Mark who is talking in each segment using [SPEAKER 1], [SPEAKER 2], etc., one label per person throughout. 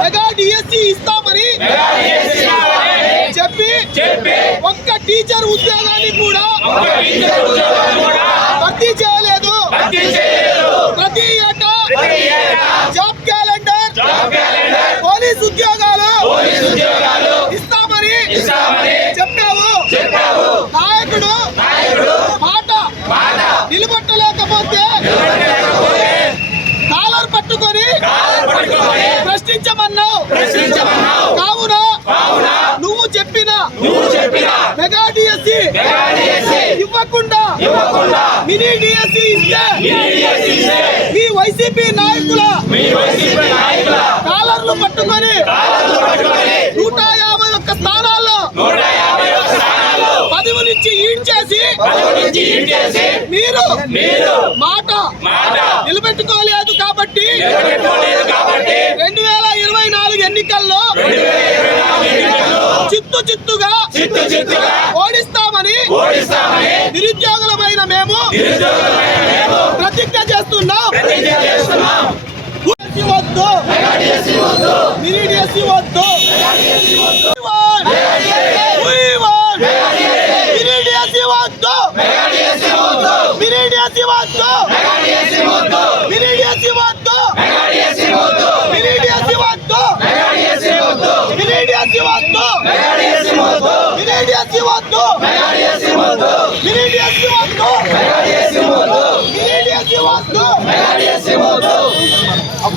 [SPEAKER 1] Mega DSC ఇస్తామని చెప్పి ఒక్క టీచర్ ఉద్యోగాన్ని కూడా భర్తీ చేయలేదు. ప్రతి ఏటా ప్రశ్నించమన్నావు. కావున నువ్వు చెప్పిన మెగా డిఎస్సి ఇవ్వకుండా మినీ డిఎస్సి ఇస్తే మీ వైసీపీ నాయకుల కాలర్లు పట్టుకొని నూట యాభై ఒక్క స్థానాల్లో పదవి నుంచి ఈడ్చేసి మీరు మాట నిలబెట్టుకోలేదు కాబట్టి నిరుద్యోగులమైన మేము ప్రతిజ్ఞ చేస్తున్నాం వద్దు వద్దు Mineiro de Ativató!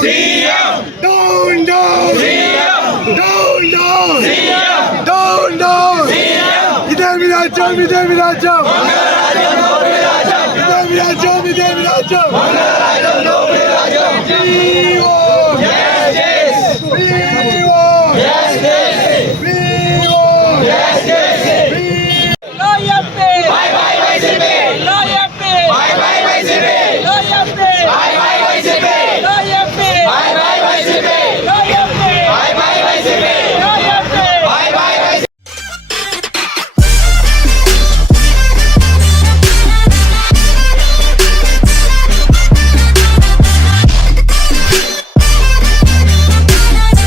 [SPEAKER 2] down. Siyam. Down down. Siyam. Down down. Siyam. Down down. Siyam. Gider bir açacağım, gider bir açacağım. Mangal açacağım, bir açacağım. Gider bir açacağım, gider bir